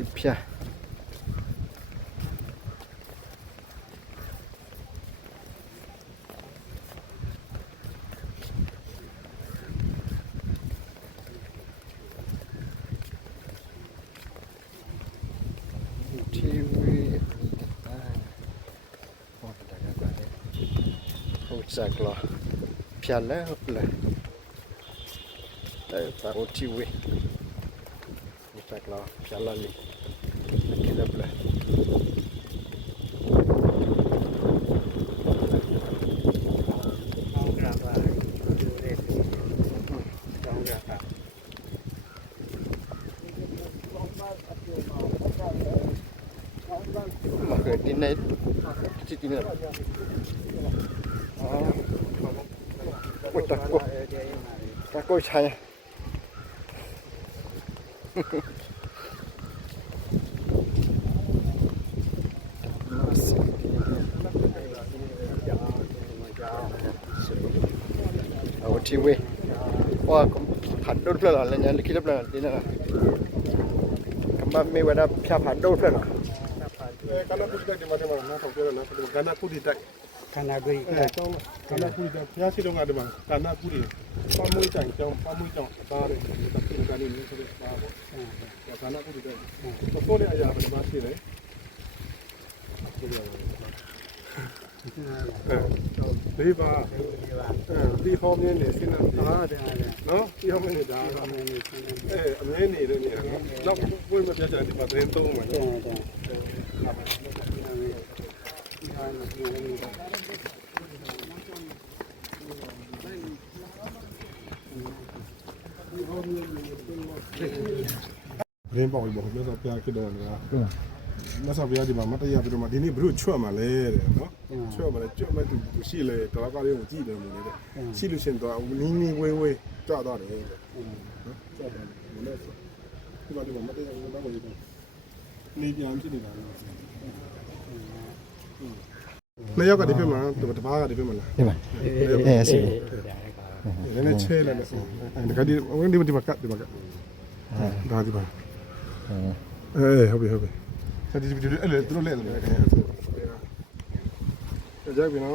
ရှိဖြာတီဝီဟောတာကပါ တယ်ဟိုစက်ကလာဖြာလဲဟုတ်လဲအဲပါဟိုတီဝီဟိုစက်ကလာဖြာလာလီ ကိလပလဲကောင်းကြပါဒီလေးကောင်းကြပါ Okay, di net. Di di net. Ah. Ôi ta cô, ta cô chạy. Ở chi quê. Qua cũng phản đốt lên là lên nhà khi lấp lên đi nè. Cảm ơn mấy bạn đã phá phản đốt lên. အဲကနာပုဒ်တိုက်ဒီမှာဒီမှာနော်ထောက်ပြရနော်ကနာပုဒ်တိုက်ခန္ဓာကိုယ်အဲကျောင်းကနာပုဒ်တိုက်ဘုရားရှိတော်ကဒီမှာကနာပုဒ် ပမွေးတိုင်ကျောင်းပမွေးကျောင်းအသားတွေတပိကလေးမျိုးဆိုတဲ့ပါပေါ့ကနာပုဒ်တိုက်ပေါ်တဲ့အရာပဲမှာရှိတယ်အဲဒီပါအဲဒီဟောင်းမြင်းနေစင်းနေဟာတယ်ဟာတယ်နော်ဒီဟောင်းမြင်းနေဒါအမေနဲ့ဆင်းတယ်အဲအမြဲနေတဲ့နေရာနောက်ဝိမပြကြဒီမှာသတင်းသုံးမှာတယ်နော်တ ယ်ရင်းပေါက်ပြီးပေါ့မြတ်စွာဘုရားဖြစ်တော်နေတာမြတ်စွာဘုရားဒီမှာမတရားပြီးတော့မှဒီနေ့ဘုရုချွတ်မှာလဲတဲ့နော်ချွတ်မှာလဲကြွတ်မဲ့သူသူရှိလေတော်ကားလေးကိုကြည့်တယ်မလို့လေရှိလို့ရှင်တော့နီးနီးဝေးဝေးကြွသွားတယ်တဲ့နော်ကြွတယ်မလို့ဒီမှာဒီမှာမတရားဘူးတော့မလို့နေပြန်ဖြစ်နေတာနော်နှစ်ယောက်ကဒီဘက်မှာတပားကဒီဘက်မှာလား Đi mà. Eh, sih. နည်းနည်းချဲလိုက်တယ်အဲဒီကဒီဝင်ဒီမှာဒီမှာကတ်ဒီမှာကတ်ဒါဒီမှာ Eh. အေးဟုတ်ပြီဟုတ်ပြီဆက်ဒီဒီအဲ့လေသူတို့လက်တယ်ခင်ဗျာဆိုကြိုက်ပြီနော်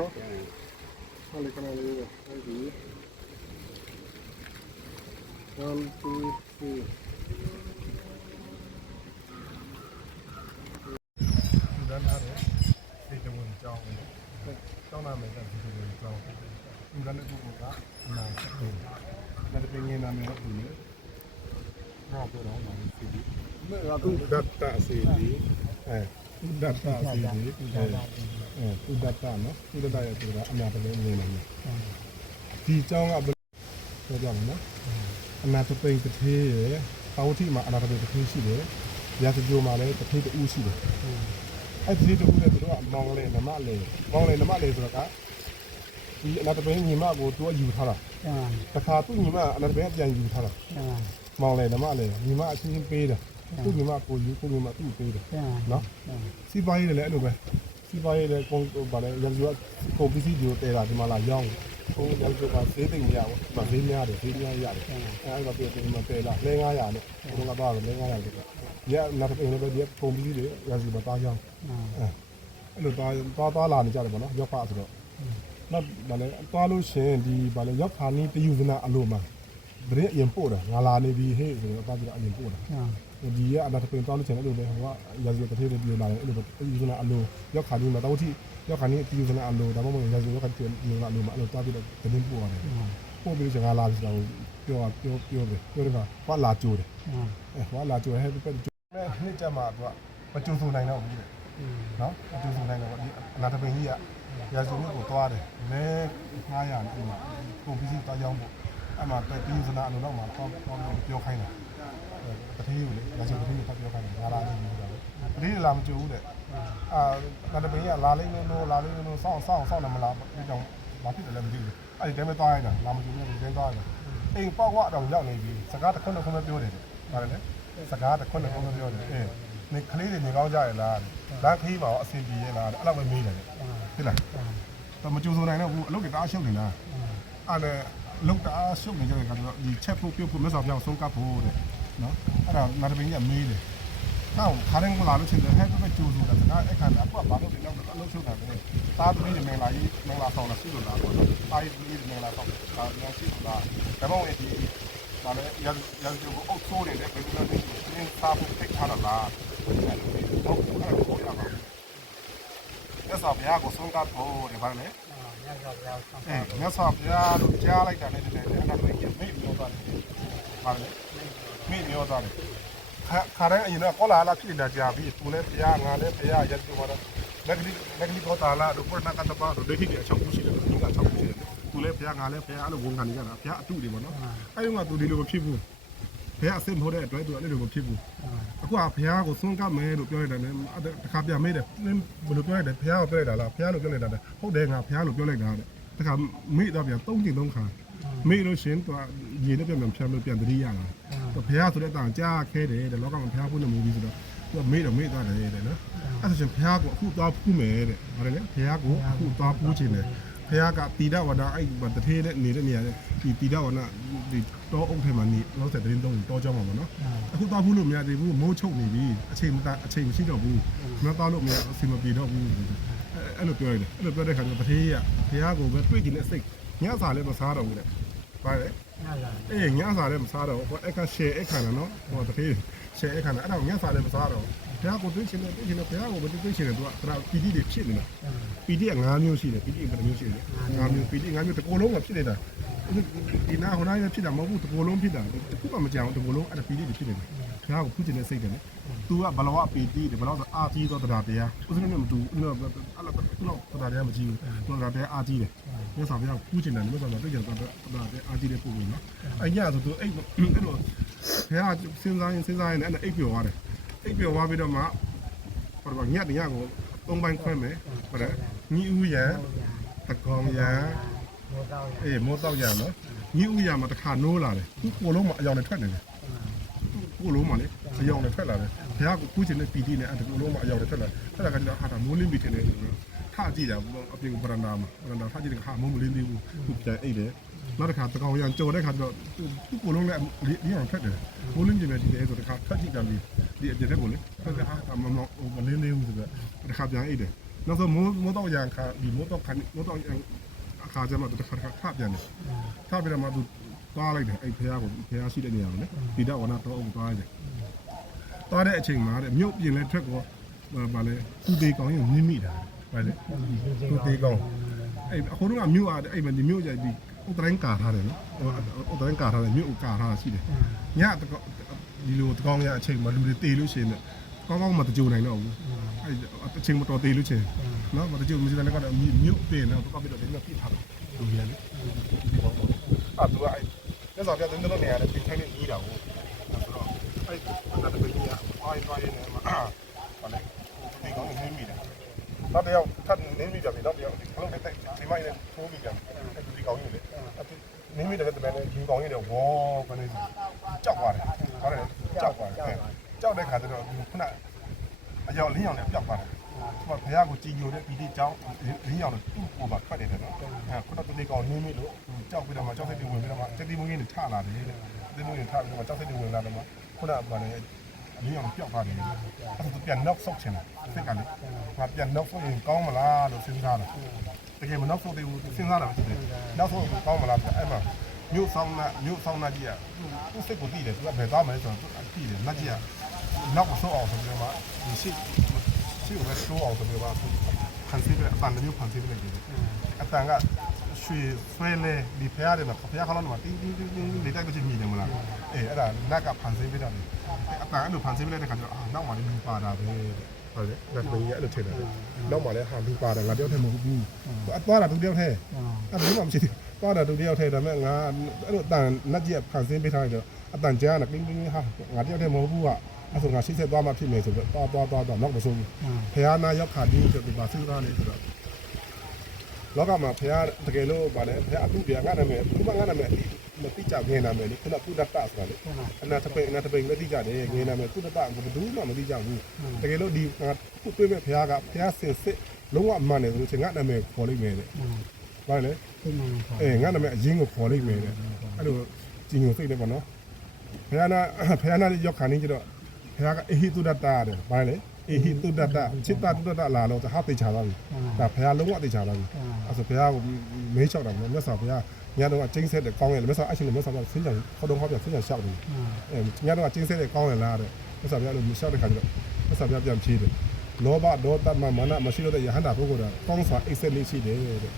ဟုတ်လေခဏလေးဟုတ်ပြီ1 2 3ဒန်နာတယ်ဒီတဝင်ကြောင်းကျောင်းနာမယ်တဲ့ဒီတဝင်ကြောင်းဒီကနေ့ကူကအနာဆက်တယ်ဒါတပင်း ငင်းနာမယ်ဟုတ်ပြီတော့ပြောတော့မှစီဒီဥဒတ္တစီဒီအဲဥဒတ္တစီဒီအဲဥဒတ္တနော်ဥဒတ္တရဲ့ဆိုတာအနာတလည်းနေနေတယ်ဒီကျောင်းကဘယ်ပြောကြမလဲနော်အနာတပိန်တစ်သေးရယ်တာဝတိမှာအနာတပိန်တစ်သေးရှိတယ်ရာဇဂိုမှာလည်းတစ်သေးတူရှိတယ်အဲ့ဒီတူလည်းသူတို့ကမောင်းလဲနမလဲမောင်းလဲနမလဲဆိုတော့က ဒီအနာတပိန်ညီမကိုသူကယူထားတာအာတခါသူ့ညီမအနာတပိန်ပြန်ယူထားတာအာမောင်လေဓမ္မလေညီမအချင်းချင်းပေးတယ်သူ့ညီမကိုယူကိုညီမသူ့ပေးတယ်အာနော်စီးပွားရေးလည်းအဲ့လိုပဲစီးပွားရေးလည်းကိုဗာလဲရန်သူကကိုပစ္စည်းတွေတဲတာဒီမှာလာရောင်းကိုရန်သူကဈေးသိမ့်မရဘူးမဈေးများတယ်ဈေးများရတယ်အဲ့ဒါပြဒီမှာတဲလာလဲ900နဲ့ဘုံကတော့လဲ900တယ်ရနောက်တစ်အိမ်လည်းပဲဒီကိုပစ္စည်းတွေရန်သူမှာတားရောင်းအာအဲ့လိုတားတားတားလာနေကြတယ်ပေါ့နော်ရောက်ပါဆိုတော့ နောက်ဗာလဲတားလို့ရှင်ဒီဗာလဲရောက်ခါနီးတယူဇနာအလိုမှာဗရင်အရင်ပို့တာငါလာနေပြီဟေ့ဆိုတော့တားပြီးတော့အရင်ပို့တာအာဒီကအနာတပင်တောင်းလို့ချင်တယ်လို့ပဲဟိုကရာဇဝတ်တစ်ထည့်တွေပြောလာတယ်အဲ့လိုပဲယူဇနာအလိုရောက်ခါဒီမှာတောင်းတိရောက်ခါနေယူဇနာအလိုဒါမှမဟုတ်ရာဇဝတ်ကတည်းကယူဇနာအလိုမှာအဲ့လိုတားပြီးတော့တင်းပို့ရတယ်ပို့ပြီးစကားလာပြီးတော့ပြောပြောပြောတယ်ပြောတယ်ကဟောလာကြိုးတယ်အာအဲဟောလာကြိုးဟဲ့ပြတ်ကြိုးနဲ့နှစ်ကြမှာသူကမကြိုးစုံနိုင်တော့ဘူးတဲ့နော်မကြိုးစုံနိုင်တော့ဒီအနာတပင်ကြီးက ရာဇဝတ်ကိုသွားတယ်လဲ900နဲ့အဲ့မှာပုံပြီးသွားကြောင်းပေါ့အဲ့မှာယူဇနာအလိုတော့မှာတော့ပြောခိုင်းတယ်တတိယကိုလေလာချင်တတိယဖတ်ပြောခိုင်းတယ်လာလာနေပြီတော့တတိယလာမကြိုဘူးတဲ့အာတတပင်းကလာလိမ့်လို့လို့လာလိမ့်လို့စောင့်စောင့်စောင့်နေမလားဒီကြောင့်ဘာဖြစ်တယ်လဲမသိဘူးအဲ့ဒီတည်းမဲ့သွားရတာလာမကြိုဘူးဒီတိုင်းသွားရအိမ်ပေါက်ကတော့ရောက်နေပြီစကားတစ်ခွန်းတစ်ခွန်းပဲပြောတယ်ဗါတယ်လေစကားတစ်ခွန်းတစ်ခွန်းပဲပြောတယ်အေးနေကလေးတွေနေကောင်းကြရလားလမ်းခီးပါတော့အဆင်ပြေရဲ့လားအဲ့လောက်ပဲမေးတယ် ဖြစ်လားတော့မကြိုးစုံနိုင်တော့ဘူးအလုပ်တွေတအားရှုပ်နေလားအဲ့ဒါလောက်တအားရှုပ်နေကြတယ်ကတော့ဒီချက်ဖို့ပြုတ်ဖို့မဆောက်ပြောင်းဆုံးကပ်ဖို့တဲ့နော်အဲ့ဒါနာတပင်းကြီးကမေးတယ်ကောက်ခါရင်ကလာလို့ချင်းတယ်ဟဲ့တော့ကျူဆိုတာကအဲ့ခါမှာအခုကဘာလို့ဒီလောက်အလုပ်ချုပ်တာလဲတားသမီးတွေမင်္ဂလာကြီးမင်္ဂလာဆောင်တာရှိလို့လားပေါ့နော်တားသမီးတွေမင်္ဂလာဆောင်တာညာရှိလို့လားဒါမှမဟုတ်ဒီဒါလည်းရရကျိုးကိုအုပ်ဆိုးနေတဲ့ဘယ်လိုလဲဒီစားဖို့ထိတ်ထားတာလားဟုတ်ကဲ့ဟုတ်ကဲ့ဟုတ်ရပါ မြတ်စွာဘုရားကိုဆုံးကပ်ဖို့ဒီဘာလဲညောက်ရောက်ဆောင်အဲမြတ်စွာဘုရားတို့ကြားလိုက်တာနဲ့တည်းအဲ့ဒါတွေမိပြောသွားတယ်ဘာလဲမိပြောသွားတယ်ခါခါရဲအရင်ကကောလာလာဖြစ်နေတာကြာပြီသူလည်းဘုရားငါလည်းဘုရားရက်ကြမှာတော့လက်ကလေးလက်ကလေးကောတာလာတို့ပေါ်နာကတပါတို့ဒိဋ္ဌိတွေအချောက်ခုရှိတယ်သူကအချောက်ခုရှိတယ်သူလည်းဘုရားငါလည်းဘုရားအဲ့လိုဝန်ခံနေကြတာဘုရားအတုတွေပေါ့နော်အဲ့ဒီမှာသူဒီလိုမဖြစ်ဘူး ဘုရားအစစ်မဟုတ်တဲ့အတွက်သူအဲ့လိုမဖြစ်ဘူးအခုကဘုရားကိုစွန့်ကပ်မယ်လို့ပြောလိုက်တယ်တခါပြမေးတယ်ဘယ်လိုပြောလိုက်တယ်ဘုရားကိုပြောလိုက်တာလားဘုရားလို့ပြောလိုက်တာဟုတ်တယ်ငါဘုရားလို့ပြောလိုက်တာတဲ့တခါမေ့တော့ပြန်သုံးကြိမ်သုံးခါမေ့လို့ရှင်သူကရေနဲ့ပြန်ပြန်ဖြတ်လို့ပြန်တတိရလာဘုရားဆိုတဲ့တောင်ကြားခဲတယ်တဲ့လောကမှာဘုရားဖို့နေမူပြီးဆိုတော့သူကမေ့တော့မေ့သွားတယ်တဲ့နော်အဲ့ဒါရှင်ဘုရားကိုအခုသွားဖူးမယ်တဲ့ဟုတ်တယ်လေဘုရားကိုအခုသွားဖူးခြင်းတယ်ဘုရားကတီဒဝဒအဲ့တထေးနဲ့နေတဲ့နေရာဒီတီဒဝဒဒီ တောအုပ်ထဲမှာနေလောက်တဲ့တရင်သုံးတောကြောင်းမှာပေါ့နော်အခုသွားဖူးလို့မရသေးဘူးမိုးချုပ်နေပြီအချိန်မတအချိန်မရှိတော့ဘူးမသွားလို့မရအစီမပြေတော့ဘူးအဲ့လိုပြောရတယ်အဲ့လိုပြောတဲ့ခါကျတထေးကဘုရားကိုပဲတွေ့ကြည့်တဲ့စိတ်ညစာလည်းမစားတော့ဘူးတဲ့ပါလေညောက်လာအေးညစာလည်းမစားတော့ဟိုအခါ share အခါနော်ဟိုတတိ share အခါနော်အဲ့ဒါညစာလည်းမစားတော့ဘုရားကိုတွေ့ချင်တယ်တွေ့ချင်တယ်ဘုရားကိုမတွေ့ချင်တယ်သူကအဲ့ဒါပီတိတွေဖြစ်နေတာပီတိက၅မျိုးရှိတယ်ပီတိက၅မျိုးရှိတယ်၅မျိုးပီတိ၅မျိုးတစ်ကိုယ်လုံးကဖြစ်နေတာ ဒီနာဟိုနာရဖြစ်တာမဟုတ်ဘူးတစ်ကိုယ်လုံးဖြစ်တာတစ်ခုမှမကြောက်တစ်ကိုယ်လုံးအဲ့ဒါပီတိတွေဖြစ်နေတာဘုရားကိုဖူးချင်တဲ့စိတ်တယ်လေသူကဘလဝပီတိတယ်ဘလဝအာကြီးသောတရားတရားဥစဉ်နဲ့မတူအဲ့လိုအဲ့လိုတရားတရားမကြည့်ဘူးသူကတရားအာကြီးတယ်မြတ်စွာဘုရားဖူးချင်တယ်မြတ်စွာဘုရားတွေ့ကြတယ်တရားအာကြီးတဲ့ပုံမျိုးနော်အဲ့ညဆိုသူအဲ့အဲ့လိုဘုရားစဉ်းစားရင်စဉ်းစားရင်အဲ့ဒါအိပ်ပျော်သွားတယ်အိပ်ပျော်သွားပြီးတော့မှဟိုတော့ညက်တညကိုသုံးပိုင်းခွဲမယ်ဟုတ်တယ်ညီဦးရံတကောင်ရံ မောတော့ရအေးမိုးတော့ရံနော်ညီဦးရံမှာတစ်ခါနိုးလာတယ်သူ့ကိုယ်လုံးမှာအယောင်နဲ့ထွက်နေတယ်ကိုယ်လုံးမှာလေအယောင်နဲ့ထွက်လာတယ်ဘုရားကိုကူးချင်တဲ့ပီတိနဲ့အဲ့ဒါကိုယ်လုံးမှာအယောင်နဲ့ထွက်လာအဲ့ဒါကကျတော့ဟာတာမိုးလင်းပြီထင်တယ်ထကြည့်တာအပြင်ကပရဏာမှာပရဏာထကြည့်တဲ့ခါမိုးမလင်းသေးဘူးသူပြန်အိတ်တယ်နောက်တစ်ခါတကောင်ရံကြော်တဲ့ခါကျတော့သူ့ကိုယ်လုံးနဲ့အယောင်ထွက်တယ်မိုးလင်းပြင်ပဲဒီလေဆိုတစ်ခါထွက်ကြည့်ကြပြီဒီအပြည့်တဲ့ကိုလေဆက်အားမမမလင်းလေးဘူးဆိုတော့တစ်ခါပြန်အိတ်တယ်နောက်ဆုံးမိုးမိုးတော့ရံခါဒီမိုးတော့ခါမိုးတော့ အခါကျမှတစ်ခါတစ်ခါထပြန်တယ်ထပြန်တော့မှသူသွားလိုက်တယ်အဲ့ဖះကိုဖះရှိတဲ့နေရာကိုလေဒီတော့ဝနာတော့အောင်သွားတယ်သွားတဲ့အချိန်မှာတဲ့မြုပ်ပြင်လဲထွက်ကောဗာလဲသူသေးကောင်းရင်မြင့်မိတာဗာလေသူသေးကောင်းအဲ့အခုတော့မြုပ်အားအဲ့မှာဒီမြုပ်ကြဒီဥတရင်ကာထားတယ်နော်ဥတရင်ကာထားတယ်မြုပ်ကာထားတာရှိတယ်ညဒီလိုတကောင်းရအချိန်မှာလူတွေတေလို့ရှိရင်ကောင်းကောင်းမတကြိုနိုင်တော့ဘူး အဲအချိန်မတော်တေလို့ရှိရင်နော်မတကြိုမရှိတဲ့ကတော့မြုပ်တင်တော့ကောက်ပြီးတော့ဒီမှာပြစ်ထားတယ်လူကြီးလေအဲ့သူကအဲ့လက်ဆောင်ပြတဲ့တော့နေရာနဲ့ပြင်ထိုင်နေကြီးတာကိုဆိုတော့အဲ့ဒါတပည့်ကြီးကအိုင်းသွားရနေမှာဘာလဲဒီကောင်းနေမိတယ်နောက်တစ်ယောက်ထပ်နေမိကြပြီနောက်တစ်ယောက်ဒီလုံးနဲ့ဒီမိုင်းနဲ့ထိုးမိကြတယ်အဲ့ဒီကောင်းကြီးလေအဲ့နေမိတယ်တဲ့ဘယ်နဲ့ဒီကောင်းကြီးတွေဝေါ်ကနေကြောက်သွားတယ်ဟုတ်တယ်ကြောက်သွားတယ်ကြောက်တဲ့ခါကျတော့ခုန အယောက်လင်းအောင်နဲ့ပျောက်သွားတယ်ဒီမှာဘုရားကိုကြည်ညိုတဲ့ပီတိကြောင်းလင်းအောင်နဲ့သူ့ကိုယ်ပါထွက်နေတယ်နော်အဲခုနတလေးကောင်နေမိလို့ကြောက်ပြီးတော့မှကြောက်စိတ်တွေဝင်ပြီးတော့မှစက်တီမုန်းကြီးတွေထလာတယ်တဲ့စက်တီမုန်းကြီးထပြီးတော့မှကြောက်စိတ်တွေဝင်လာတော့မှခုနကဘာလဲလင်းအောင်ပျောက်သွားတယ်အဲ့ဒါပြန်နောက်ဆုတ်ချင်တယ်စိတ်ကလေငါပြန်နောက်ဆုတ်ရင်ကောင်းမလားလို့စဉ်းစားတယ်တကယ်မနောက်ဆုတ်သေးဘူးစဉ်းစားတာမရှိဘူးနောက်ဆုတ်ကောင်းမလားအဲ့မှာမြို့ဆောင်နာမြို့ဆောင်နာကြီးကသူ့စိတ်ကိုတည်တယ်သူကဘယ်သွားမလဲဆိုတော့သူတည်တယ်နတ်ကြီးက နောက်ဆုတ်အောင်ဆိုပြီးတော့မှဒီရှိရှိကိုပဲဆိုးအောင်ဆိုပြီးတော့ဖန်ဆီးပြအပန်မျိုးဖန်ဆီးပြလိုက်တယ်အတန်ကရွှေဆွဲလဲဒီဖရားတယ်မှာဖရားခလုံးမှာတင်းတင်းတင်းတင်းလေးတိုက်လို့ချင်းမြည်တယ်မလားအေးအဲ့ဒါနတ်ကဖန်ဆီးပြတာလေအတန်အဲ့လိုဖန်ဆီးပြလိုက်တဲ့ခါကျတော့အာနောက်မှလည်းလူပါတာပဲဟုတ်တယ်ငါတမီးအဲ့လိုထင်တယ်နောက်မှလည်းဟာလူပါတာငါတယောက်တည်းမဟုတ်ဘူးအသွားတာသူတယောက်တည်းအဲ့ဒါမှမရှိသေးသွားတာသူတယောက်တည်းဒါပေမဲ့ငါအဲ့လိုအတန်နတ်ကြီးဖန်ဆင်းပေးထားတယ်အတန်ကြားနာကင်းကင်းဟာငါတယောက်တည်းမဟုတ်ဘူးက အဲ့ဆိုငါရှိဆက်သွားမှဖြစ်မယ်ဆိုတော့သွားသွားသွားတော့နောက်မဆုံးဘူးဖះနာရောက်ခါဒီဆိုဒီပါစိတ်ကားနေဆိုတော့လောကမှာဖះတကယ်လို့ဗာလဲဖះအတုပြငါနာမည်ခုမှငါနာမည်မတိကြငယ်နာမည်လေခုနကုဒတ္တဆိုတာလေအနာတပိန်အနာတပိန်လည်းတိကြတယ်ငယ်နာမည်ကုဒတ္တကဘယ်သူမှမတိကြဘူးတကယ်လို့ဒီငါခုတွေ့မဲ့ဖះကဖះစင်စစ်လုံးဝမှန်တယ်ဆိုလို့ချင်းငါနာမည်ခေါ်လိုက်မယ်တဲ့ဗာလဲဒီမှာပေါ့အေးငါနာမည်အရင်ကိုခေါ်လိုက်မယ်တဲ့အဲ့လိုကြီးညိုစိတ်တယ်ပေါ့နော်ဖះနာဖះနာရောက်ခါနေကြတော့ ဘုရားကအေဟိတုဒ္ဒတတဲ့ဘာလဲအေဟိတုဒ္ဒတจิตတတုဒ္ဒလာလို့ဟာသိချာသွားပြီဒါဘုရားလုံးဝသိချာသွားပြီအဲ့ဆိုဘုရားကိုမေးလျှောက်တာမြတ်စွာဘုရားညတော့ကျင်းဆက်တဲ့ကောင်းရမြတ်စွာအရှင်မြတ်စွာဘုရားဆင်းကြဟောတော်ဟောပြဆင်းကြလျှောက်တယ်အဲညတော့ကျင်းဆက်တဲ့ကောင်းရလားတဲ့မြတ်စွာဘုရားလို့လျှောက်တဲ့ခါကျတော့မြတ်စွာဘုရားပြန်ဖြေတယ်လောဘဒေါသမာနမရှိတော့တဲ့ယဟန္တာပုဂ္ဂိုလ်ကကောင်းစွာအိတ်ဆက်လေးရှိတယ်တဲ့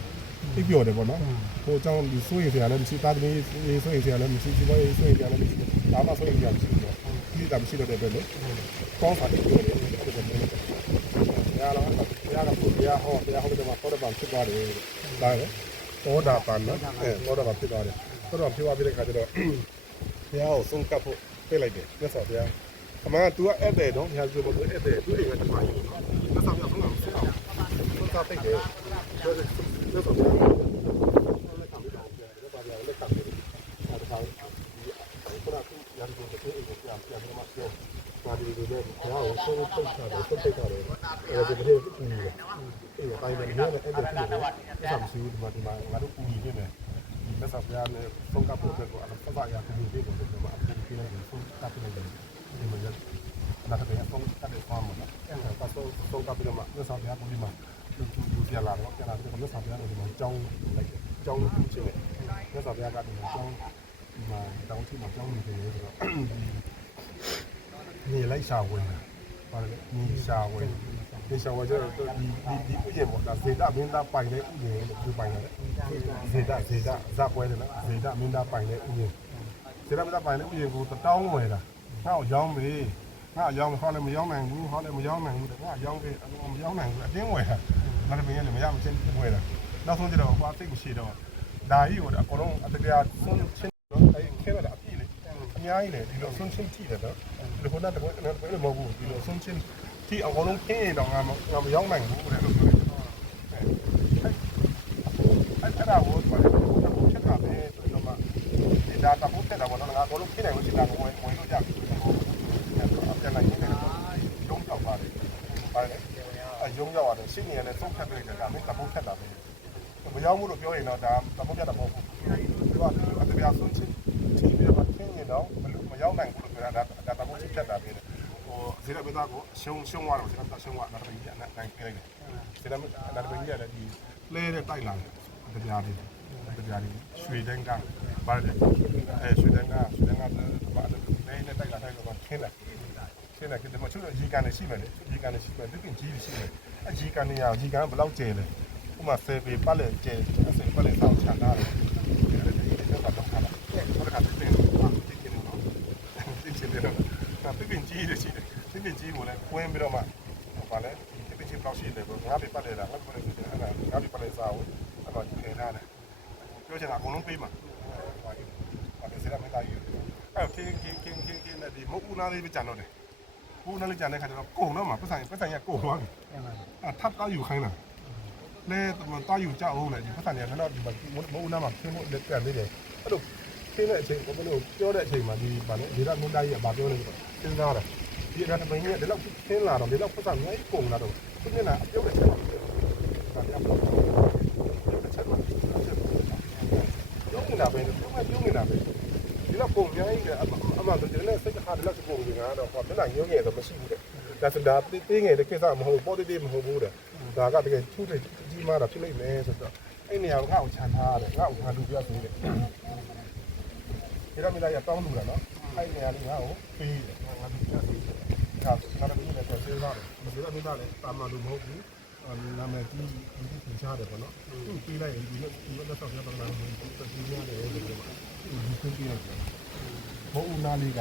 အိပ်ပျော်တယ်ပေါ့နော်ဟိုအကြောင်းဒီစိုးရင်ဆရာလည်းမရှိသားသမီးစိုးရင်ဆရာလည်းမရှိဒီဘက်စိုးရင်ဆရာလည်းမရှိဒါမှစိုးရင်ဆရာမရှိ ဘူးဒီတာမရှိတော့တဲ့ပဲလေကောင်းစွာအိပ်ပျော်တယ်အဲ့ဒါမျိုးဘုရားတော်ဘုရားကဘုရားဟောဘုရားဟောတဲ့မှာသောတာပန်ဖြစ်သွားတယ်ဒါပဲသောတာပန်နော်အဲသောတာပန်ဖြစ်သွားတယ်သောတာပန်ဖြစ်သွားပြီးတဲ့ခါကျတော့ဘုရားကိုဆုံးကပ်ဖို့ပြလိုက်တယ်မြတ်စွာဘုရားအမှန်က तू ကဧည့်သည်တော့ဘုရားပြောလို့ဧည့်သည်သူအိမ်ကတမန်ကြီးနော်မြတ်စွာဘုရားဆုံးကဆုံးအောင်ဆုံးကပ်တဲ့တယ်ဆိုတော့မြတ်စွာဘုရားလက်ခံပြီးတော့ပြန်တယ်ဘာပြောလဲလက်ခံပြီးတော့ဒါကခုနကရန်ကုန်တဲ့အိမ်ကိုပြန်ပြန်ပြီးမှပြောပါ ဒီလိုနဲ့ဘုရားကိုဆုံးဆုံးချတယ်ဆုံးထိတ်တယ်အဲဒီလိုပူနေတယ်အေးတိုင်းမယ်နော်အဲ့ဒါဖြစ်တယ်ဆက်မရှိဘူးဒီမှာဒီမှာငါတို့ပူနေနေတယ်ဒီမက်ဆေ့ချ်ရနဲ့ဆုံးကပ်ဖို့အတွက်ကိုအဲ့ဒါဆက်ပါရပူနေတယ်လို့ပြောမှာအပြင်ပြလိုက်တယ်ဆုံးကပ်ပြလိုက်တယ်ဒီမှာရနားတဲ့ဆုံးကပ်တဲ့သွားမှာအဲ့ဒါပတ်ဆုံးဆုံးကပ်ပြီးတော့မှမက်ဆေ့ချ်ရပူပြီးမှလူလူပြန်လာတော့ပြန်လာပြီးတော့မက်ဆေ့ချ်ရကိုဒီမှာကြောင်းလိုက်တယ်ကြောင်းလို့ဖြစ်နေတယ်မက်ဆေ့ချ်ရကဒီမှာကြောင်းဒီမှာတောင်းချီမှာကြောင်းနေတယ်ဆိုတော့ နေလိုက်ရှာဝင်တာဘာလဲနေရှာဝင်နေရှာဝင်ကျတော့ဒီဒီဒီဥယျာဉ်ပေါ့ဒါဇေတမင်းသားပိုင်တဲ့ဥယျာဉ်လို့ပြောပိုင်တယ်ဇေတဇေတဇပွဲတယ်နော်ဇေတမင်းသားပိုင်တဲ့ဥယျာဉ်ဇေတမင်းသားပိုင်တဲ့ဥယျာဉ်ကိုတောင်းဝယ်တာငါ့ကိုရောင်းမေးငါ့ရောင်းဟောလည်းမရောင်းနိုင်ဘူးဟောလည်းမရောင်းနိုင်ဘူးငါရောင်းခဲ့မရောင်းနိုင်ဘူးအတင်းဝယ်တာငါတပင်းလည်းမရမချင်းဝယ်တာနောက်ဆုံးကျတော့ဘာသိမရှိတော့ဒါကြီးကိုအကုန်လုံးအတရားဆုံးချင်းတော့အဲခဲလာအပြည့်လေအများကြီးလေဒီလိုဆုံးချင်းကြည့်တယ်နော် ဒီခုနကတကွန်းလည်းမဟုတ်ဘူးဒီလိုဆုံးချင်းကြည့်အကုန်လုံးခင်းရင်တော့ငါငါမရောင်းနိုင်ဘူးတဲ့လို့ပြောတယ်အဲ့အဲ့ဒါကိုဘာလဲချက်တာပဲဆိုတော့မှဒီဒါတပုတ်တက်တာပေါ့နော်ငါအကုန်လုံးခင်းနိုင်လို့ရှိတာကိုဝင်ဝင်လို့ရတယ်ပြန်လိုက်နေတယ်ရုံးကြောက်ပါတယ်ပါလေအယုံရောက်ရတယ်ရှင်းနေရတယ်သုံးခတ်ပြလိုက်တယ်ဒါမင်းတပုတ်ထက်တာပဲမရောက်ဘူးလို့ပြောရင်တော့ဒါတပုတ်ပြတာမဟုတ်ဘူးဒီကအတပြားဆုံးချင်းချင်းပြီးတော့ခင်းရင်တော့မရောက်နိုင်ဘူးလို့ပြောတာဒါတပုတ်ထက်တာပဲဟိုဇေ ရမေသားကိုရှုံရှုံသွားတော့ဇေရမေသားရှုံသွားတာတပင်းကြီးအနိုင်ပြလိုက်တယ်ဇေရမေသားတပင်းကြီးကလည်းဒီလဲတဲ့တိုက်လာတယ်တရားလေးတရားလေးရွှေတန်းကပါတယ်အဲရွှေတန်းကရွှေတန်းကဘာလဲနဲ့တိုက်လာတိုက်တော့ခင်းလိုက်ခင်းလိုက်ဒီမှာချို့ရေကန်နေရှိမယ်လေရေကန်နေရှိမယ်ဒီပြင်ကြီးရှိမယ်အရေကန်နေရရေကန်ဘယ်လောက်ကျဲလဲဥမာဆယ်ပေပတ်လက်ကျဲဆယ်ပတ်လက်ဆောက်ချတာတယ်တော့တော့ခါလာတော့ခါတဲ့တော့ဒီကိနေနော်ဒီချင်တယ်တော့ဒီပြင်ကြီးရရှိတယ်ဒီပြင် ကြီးကိုလည်းကွင်းပြီးတော့မှဘာလဲဒီပြင်ကြီးပေါ့ရှိတယ်ငါပြပတ်လက်လားငါပြပတ်လက်ဆိုတယ်အဲ့ဒါငါပြပတ်လက်စားကိုအဲ့တော့ထည့်ထားတယ်ပြောချင်တာအကုန်လုံးပေးမှာဘာလို့ဘာလို့စရမတာယူအဲ့ကင်းကင်းကင်းကင်းကင်းနဲ့ဒီမဟုတ်ဦးနာလေးပဲကြံတော့တယ်ဦးနာလေးကြံတဲ့ခါကျတော့ကုန်တော့မှာပတ်ဆိုင်ပတ်ဆိုင်ရကုန်သွားပြီအဲ့ထပ်တော့ယူခိုင်းတာလဲတော့ယူကြအောင်လေဒီပတ်ဆိုင်ရကတော့ဒီမဟုတ်ဦးနာမှာခင်းဖို့လက်ပြန်နေတယ်အဲ့လိုခင်းတဲ့အချိန်ကိုဘယ်လိုပြောတဲ့အချိန်မှာဒီဗာလဲဒီတော့မွန်တိုင်းကဗာပြောနေတယ်စဉ်းစားတာ ဒီအရာတမင်းကြီးကဒီလောက်ခင်းလာတော့ဒီလောက်ပတ်ဆိုင်ကြီးကုန်လာတော့သူမျက်နှာအပြုတ်တဲ့ချက်ပါဒါပြပါချက်ပါရုံးနေတာပဲပြုံးမပြုံးနေတာပဲဒီလောက်ပုံများကြီးကအမှန်ဆိုဒီနေ့စိတ်တစ်ခါဒီလောက်ပုံကြီးကတော့ဟောမျက်နှာညွှန်းငယ်တော့မရှိဘူးတဲ့ဒါစဒါတေးငယ်တဲ့ကိစ္စမဟုတ်ဘူးပေါ်တေးမဟုတ်ဘူးတဲ့ဒါကတကယ်ထူးထူးကြီးမားတာဖြစ်လိမ့်မယ်ဆိုတော့အဲ့နေရာကိုငါ့ကိုခြံထားရတယ်ငါ့ကိုခြံလူပြဆိုတယ်ဒီတော့မိသားရတောင်းလို့လားနော်အဲ့နေရာလေးငါ့ကိုပေးတယ်ငါလူပြဆိုတယ် ဒါနောက်တစ်ခုလည်းပြောသေးတယ်ဒီတော့မိသားလည်းတာမန်လူမဟုတ်ဘူးနာမည်ကြီးဒီပြင်ချတယ်ပေါ့နော်သူ့ပေးလိုက်ရင်ဒီလိုဒီလိုတော့ဆက်ပြပါလားဒီပြည်ရတယ်ဆိုတော့ဒီခုပြရတယ်ဘိုးဦးနာလေးက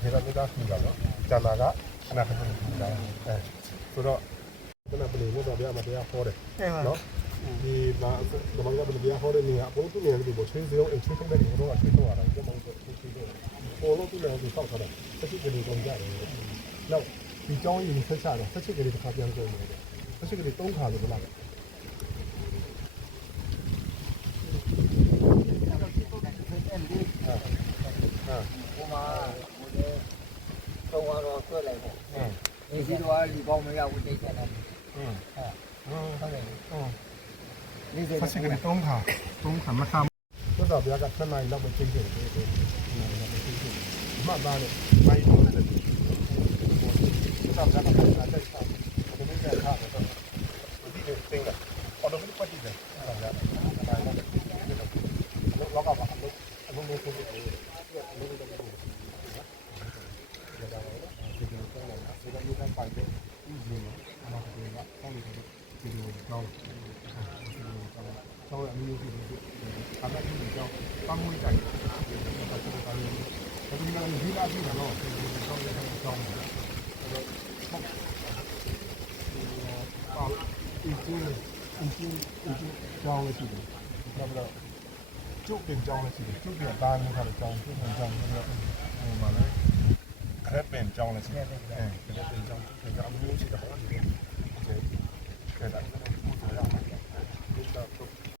ဒီတော့မိသားစုကတော့ဇာနာကအနာခတ်နေတာအဲဆိုတော့ကျွန်တော်ပြည်လို့တော့ဗျာမတရားဟောတယ်နော်ဒီဘာဒီမှာကဘယ်လိုဟောတဲ့နေရာအကုန်သူ့နေရာတွေပေါ်ချင်းစရုံအချင်းထုတ်တဲ့ဒီတော့အချင်းထုတ်ရတာကျွန်တော်တို့ချင်းချင်းတော့ပေါ်လို့သူ့နေရာကိုစောက်ထားတာတစ်ချို့ကလေးကုန်ကြတယ် နောက်ဒီကြောင်းကြီးကိုဆက်ချတော့ဆက်ချက်ကလေးတစ်ခါပြန်ကုန်မယ်ဆက်ချက်ကလေး၃ခါဆိုတော့ဒီစီတော့လီပေါင်းမရဘူးတိတ်တယ်နော်။ဟုတ်။ဟုတ်တယ်။ဟုတ်။ဒီစီတော့ဆက်ကနေတုံးခါတုံးခါမခါ။ဘုရားဗျာက7နာရီလောက်ပဲချိန်ခဲ့တယ်။ဒီမှာသားနဲ့ဘိုင်း ဆောင် ကြတာအဲ့ဒါတိတ်ဆောင်ဘယ်လိုလဲခါတော့ဒီလေတင်လာအော်တော့ပတ်တည်တယ်ဆောင်ကြတာအဲ့ဒါတော့လောကပါအလုံးအလုံးလေးကိုဒီလိုလိုလိုလိုဒါတော့ဒီလိုတော့လာစေကမျိုးကပိုက်တယ်ဒီလိုအမှန်တကယ်ကတောင်းနေတယ်ဒီလိုတော့ဆောင်းအမျိုးကြီးတွေအားလုံးဒီကြောင့်ပန်းမွေးကြတယ်ဒါဆိုတော့ဒါဒီမှာဒီလာပြီနော်ဒီဆောင်းရတဲ့ကြောင်းအဲ့တော့ပေါ့အင်းကြီးအင်းကြီးအင်းကြီးကြောင်းလေးရှိတယ်နောက်တော့ကျုပ်တင်ကြောင်းလေးရှိတယ်ကျုပ်တင်သားမျိုးခါကြောင်းကျုပ်တင်ကြောင်းမျိုးဟိုမှာလဲခရက်ပင်ကြောင်းလေးရှိတယ်အဲခရက်ပင်ကြောင်းကျုပ်တင်ကြောင်းမျိုးရှိတယ်ဟောဒီကဲကဲဒါကဘုရားရအောင်ဒီတော့